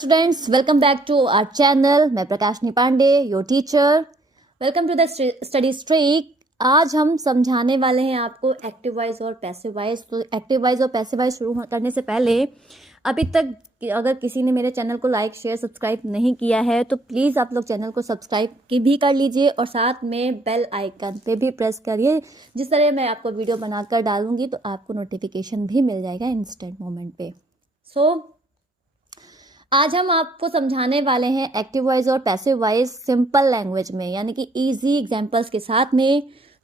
Students, welcome back to our channel. मैं प्रकाशनी Pandey, your teacher. Welcome to the study streak. आज हम समझाने वाले हैं आपको एक्टिव वॉइस और पैसिव वॉइस। तो एक्टिव वॉइस और पैसिव वॉइस शुरू करने से पहले अभी तक अगर किसी ने मेरे चैनल को लाइक शेयर सब्सक्राइब नहीं किया है तो प्लीज़ आप लोग चैनल को सब्सक्राइब भी कर लीजिए और साथ में बेल आइकन पे भी प्रेस करिए। जिस तरह मैं आपको वीडियो बनाकर डालूंगी तो आपको नोटिफिकेशन भी मिल जाएगा इंस्टेंट मोमेंट पे। आज हम आपको समझाने वाले हैं एक्टिव वॉइस और पैसिव वॉइस सिंपल लैंग्वेज में, यानी कि इजी एग्जांपल्स के साथ में।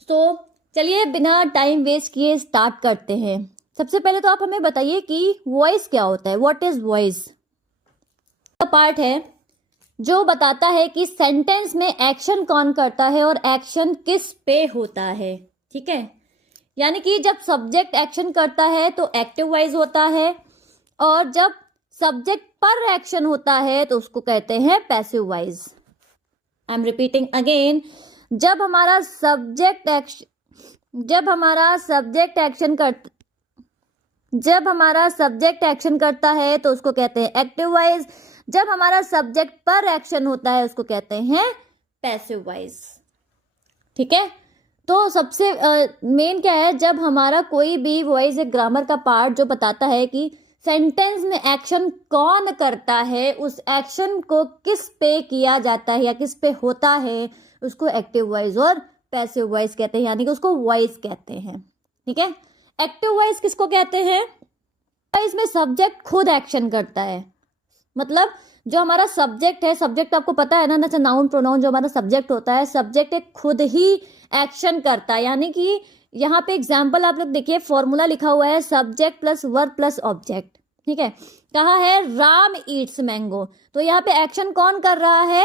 तो चलिए बिना टाइम वेस्ट किए स्टार्ट करते हैं। सबसे पहले तो आप हमें बताइए कि वॉइस क्या होता है। What is voice? पार्ट है जो बताता है कि सेंटेंस में एक्शन कौन करता है और एक्शन किस पे होता है। ठीक है, यानी कि जब सब्जेक्ट एक्शन करता है तो एक्टिव वॉइस होता है और जब सब्जेक्ट पर एक्शन होता है तो उसको कहते हैं passive voice. I am repeating again, जब हमारा सब्जेक्ट एक्शन करता है तो उसको कहते हैं एक्टिव वॉइस। जब हमारा सब्जेक्ट पर एक्शन होता है उसको कहते हैं पैसिव वॉइस। ठीक है, तो सबसे मेन क्या है, जब हमारा कोई भी वॉइस एक ग्रामर का पार्ट जो बताता है कि सेंटेंस में एक्शन कौन करता है, उस एक्शन को किस पे किया जाता है या किस पे होता है, उसको एक्टिव वॉइस और पैसिव वॉइस कहते हैं, यानी कि उसको वॉइस कहते हैं। ठीक है, एक्टिव वॉइस किसको कहते हैं? इसमें सब्जेक्ट खुद एक्शन करता है। मतलब जो हमारा सब्जेक्ट है, सब्जेक्ट आपको पता है ना, जैसे नाउन प्रोनाउन जो हमारा सब्जेक्ट होता है, सब्जेक्ट एक खुद ही एक्शन करता है। यानी कि यहाँ पे एग्जाम्पल आप लोग देखिए, फॉर्मूला लिखा हुआ है subject plus verb plus object. ठीक है, कहा है राम ईट्स मैंगो, तो यहाँ पे एक्शन कौन कर रहा है?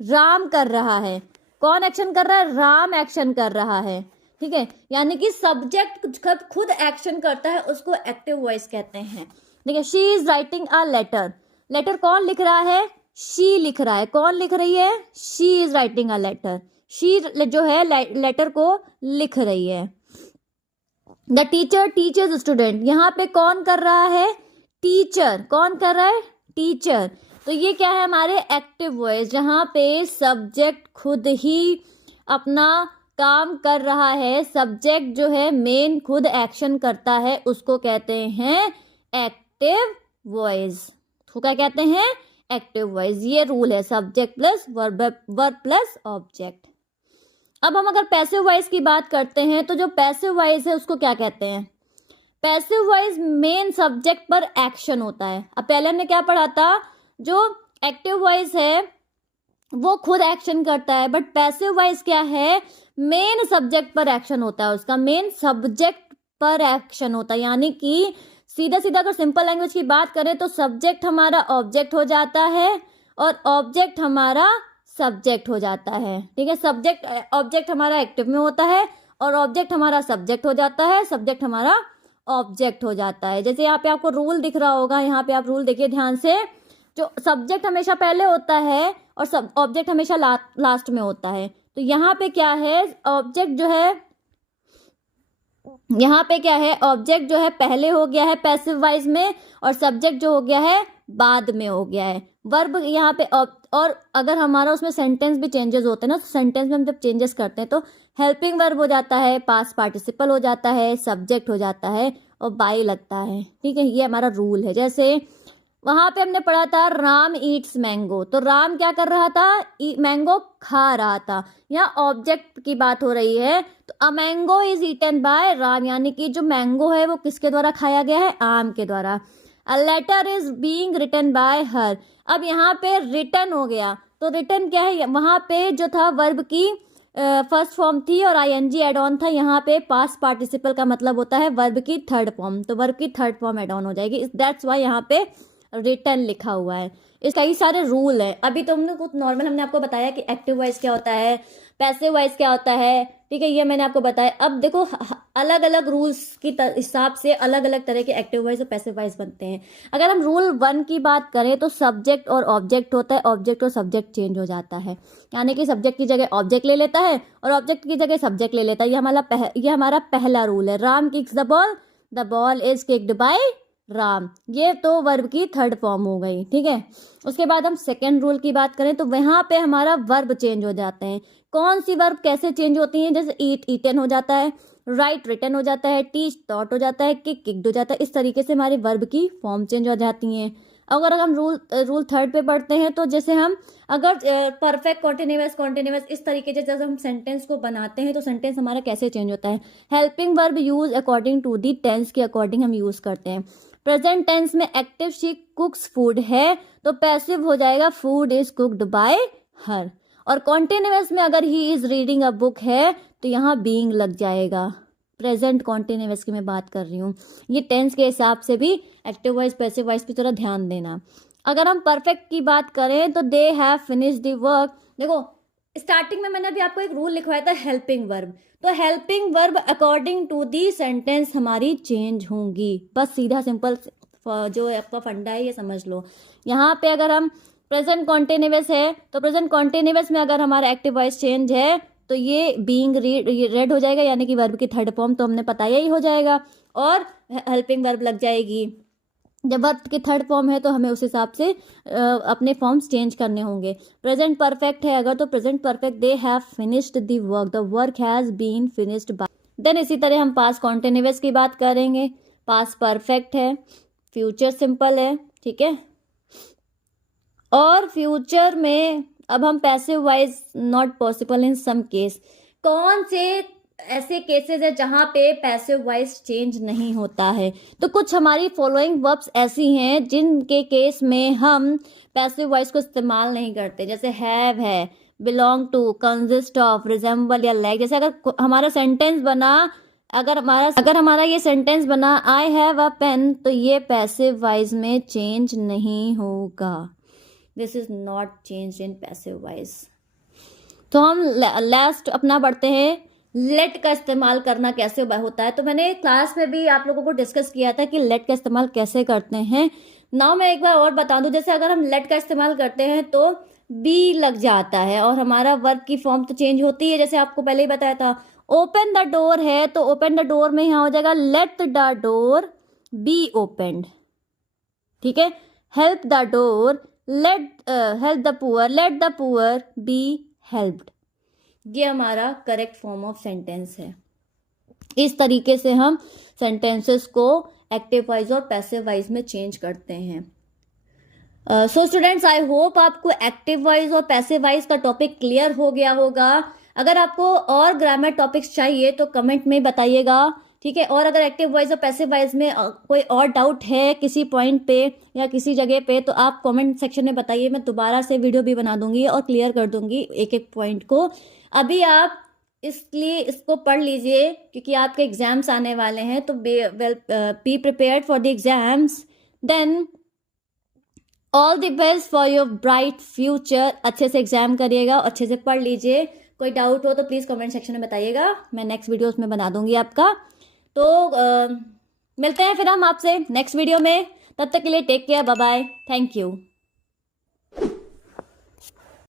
राम कर रहा है। कौन एक्शन कर रहा है? राम एक्शन कर रहा है। ठीक है, यानी कि सब्जेक्ट खुद एक्शन करता है, उसको एक्टिव वॉइस कहते हैं। ठीक है, she is writing a letter. Letter कौन लिख रहा है? शी लिख रहा है। कौन लिख रही है? She is writing a letter. She जो है लेटर को लिख रही है। द टीचर टीचर्स स्टूडेंट, यहाँ पे कौन कर रहा है? टीचर। कौन कर रहा है? टीचर। तो ये क्या है? हमारे एक्टिव वॉइस, जहाँ पे सब्जेक्ट खुद ही अपना काम कर रहा है, सब्जेक्ट जो है मेन खुद एक्शन करता है, उसको कहते हैं एक्टिव वॉइस। तो क्या कहते हैं? Active voice. ये रूल है, subject plus verb plus object. अब हम अगर पैसिव वॉइस की बात करते हैं तो जो पैसिव वॉइस है उसको क्या कहते हैं? पैसिव वॉइस मेन सब्जेक्ट पर एक्शन होता है। अब पहले हमने क्या पढ़ा था, जो एक्टिव वॉइस है वो खुद एक्शन करता है, बट पैसिव वॉइस क्या है? मेन सब्जेक्ट पर एक्शन होता है, उसका मेन सब्जेक्ट पर एक्शन होता है। यानी कि सीधा सीधा अगर सिंपल लैंग्वेज की बात करें तो सब्जेक्ट हमारा ऑब्जेक्ट हो जाता है और ऑब्जेक्ट हमारा सब्जेक्ट हो जाता है। ठीक है, ऑब्जेक्ट हमारा एक्टिव में होता है और ऑब्जेक्ट हमारा सब्जेक्ट हो जाता है, सब्जेक्ट हमारा ऑब्जेक्ट हो जाता है। जैसे यहाँ पे आपको रूल दिख रहा होगा, यहाँ पे आप रूल देखिए ध्यान से, जो सब्जेक्ट हमेशा पहले होता है और ऑब्जेक्ट हमेशा लास्ट में होता है। तो यहाँ पे क्या है? ऑब्जेक्ट जो है, यहाँ पे क्या है? ऑब्जेक्ट जो है पहले हो गया है पैसिव वॉइस में और सब्जेक्ट जो हो गया है बाद में हो गया है। वर्ब यहाँ पे और अगर हमारा उसमें सेंटेंस भी चेंजेस होते हैं ना, तो सेंटेंस में हम जब चेंजेस करते हैं तो हेल्पिंग वर्ब हो जाता है, पास्ट पार्टिसिपल हो जाता है, सब्जेक्ट हो जाता है और बाई लगता है। ठीक है, ये हमारा रूल है। जैसे वहां पे हमने पढ़ा था राम ईट्स मैंगो, तो राम क्या कर रहा था? मैंगो खा रहा था। यहाँ ऑब्जेक्ट की बात हो रही है, तो a mango is eaten by Ram, यानी कि जो मैंगो है वो किसके द्वारा खाया गया है? आम के द्वारा। A letter is being written by her. अब यहाँ पे रिटन हो गया, तो रिटन क्या है? वहां पे जो था वर्ब की फर्स्ट फॉर्म थी और आईएनजी एड ऑन था। यहाँ पे पास्ट पार्टिसिपल का मतलब होता है वर्ब की थर्ड फॉर्म, तो वर्ब की थर्ड फॉर्म एड ऑन हो जाएगी। दैट्स वाई यहाँ पे रिटन लिखा हुआ है। इस कई सारे रूल है। अभी तो हमने कुछ नॉर्मल हमने आपको बताया कि एक्टिव वॉइस क्या होता है, पैसिव वॉइस क्या होता है। ठीक है, ये मैंने आपको बताया। अब देखो अलग अलग रूल्स की हिसाब से अलग अलग तरह के एक्टिव वॉइस और पैसिव वॉइस बनते हैं। अगर हम रूल 1 की बात करें तो सब्जेक्ट और ऑब्जेक्ट होता है, ऑब्जेक्ट और सब्जेक्ट चेंज हो जाता है, यानी कि सब्जेक्ट की जगह ऑब्जेक्ट ले लेता है और ऑब्जेक्ट की जगह सब्जेक्ट ले लेता है। ये हमारा पहला रूल है। Ram kicks the ball is kicked bye Ram, ये तो वर्ब की थर्ड फॉर्म हो गई। ठीक है, उसके बाद हम सेकेंड रूल की बात करें तो वहां पे हमारा वर्ब चेंज हो जाते हैं। कौन सी वर्ब कैसे चेंज होती हैं? जैसे ईट ईटन हो जाता है, राइट रिटन हो जाता है, टीच टॉट हो जाता है, किक किक्ड हो जाता है। इस तरीके से हमारे वर्ब की फॉर्म चेंज हो जाती हैं। अगर हम रूल थर्ड पे पढ़ते हैं तो जैसे हम अगर परफेक्ट कॉन्टिन्यूअस कॉन्टिन्यूअस इस तरीके से जब हम सेंटेंस को बनाते हैं तो सेंटेंस हमारा कैसे चेंज होता है? Helping verb use according to the tense के अकॉर्डिंग हम यूज करते हैं। प्रेजेंट टेंस में एक्टिव शी कुक्स फूड है तो पैसिव हो जाएगा food is cooked by her. और कॉन्टिन्यूअस में अगर he is reading a book है तो यहाँ बीइंग लग जाएगा। प्रेजेंट कॉन्टिन्यूअस की मैं बात कर रही हूँ। ये टेंस के हिसाब से भी एक्टिव वॉइस पैसिव वॉइस की तरह ध्यान देना। अगर हम परफेक्ट की बात करें तो they have finish the work. देखो स्टार्टिंग में मैंने अभी आपको एक रूल लिखवाया था हेल्पिंग वर्ब, तो helping verb according to the sentence हमारी चेंज होंगी। बस सीधा सिंपल जो आपका फंडा है ये समझ लो। यहाँ पे अगर हम प्रेजेंट कॉन्टिन्यूअस है तो प्रेजेंट कॉन्टिन्यूअस में अगर हमारा एक्टिव वॉइस चेंज है तो ये बीइंग रेड हो जाएगा, यानी कि वर्ब की थर्ड फॉर्म तो हमने बताया ही हो जाएगा, और हेल्पिंग वर्ब लग जाएगी। जब वर्ब की थर्ड फॉर्म है तो हमें उस हिसाब से अपने फॉर्म्स चेंज करने होंगे। प्रेजेंट परफेक्ट है अगर तो present perfect they have finished the work has been finished by. Then इसी तरह हम पास्ट कॉन्टिन्यूअस की बात करेंगे। पास्ट परफेक्ट है, फ्यूचर सिंपल है, ठीक है, और फ्यूचर में अब हम passive voice not possible in some case. कौन से ऐसे केसेस है जहां पे पैसिव वॉइस चेंज नहीं होता है? तो कुछ हमारी फॉलोइंग वर्ब्स ऐसी हैं जिनके केस में हम पैसिव वॉइस को इस्तेमाल नहीं करते। जैसे हैव है, belong to, consist of, resemble या लाइक। जैसे अगर हमारा सेंटेंस बना अगर हमारा ये सेंटेंस बना आई हैव अ पेन तो ये पैसिव वॉइस में चेंज नहीं होगा। This is not change in passive voice. तो हम लास्ट अपना बढ़ते हैं लेट का इस्तेमाल करना कैसे होता है। तो मैंने क्लास में भी आप लोगों को डिस्कस किया था कि लेट का इस्तेमाल कैसे करते हैं। नाउ मैं एक बार और बता दूं, जैसे अगर हम लेट का इस्तेमाल करते हैं तो बी लग जाता है और हमारा वर्ब की फॉर्म तो चेंज होती है, जैसे आपको पहले ही बताया था। ओपन द डोर है तो ओपन द डोर में यहाँ हो जाएगा let the door B opened, ठीक है। Help the door help the poor, let the poor be helped. ये हमारा करेक्ट फॉर्म ऑफ सेंटेंस है। इस तरीके से हम सेंटेंसेस को एक्टिव वॉइस और पैसिव वॉइस में चेंज करते हैं। सो स्टूडेंट्स, आई होप आपको एक्टिव वॉइस और पैसिव वॉइस का टॉपिक क्लियर हो गया होगा। अगर आपको और ग्रामर टॉपिक्स चाहिए तो कमेंट में बताइएगा, ठीक है। और अगर एक्टिव वॉइस और पैसिव वॉइस में कोई और डाउट है किसी पॉइंट पे या किसी जगह पे तो आप कमेंट सेक्शन में बताइए। मैं दोबारा से वीडियो भी बना दूंगी और क्लियर कर दूंगी एक एक पॉइंट को। अभी आप इसलिए इसको पढ़ लीजिए क्योंकि आपके एग्जाम्स आने वाले हैं, तो be prepared for the exams. Then all the best for your bright future. अच्छे से एग्जाम करिएगा, अच्छे से पढ़ लीजिए। कोई डाउट हो तो प्लीज़ कमेंट सेक्शन में बताइएगा, मैं नेक्स्ट वीडियो उसमें बना दूंगी आपका। तो मिलते हैं फिर हम आपसे नेक्स्ट वीडियो में। तब तक के लिए take care, bye bye, thank you.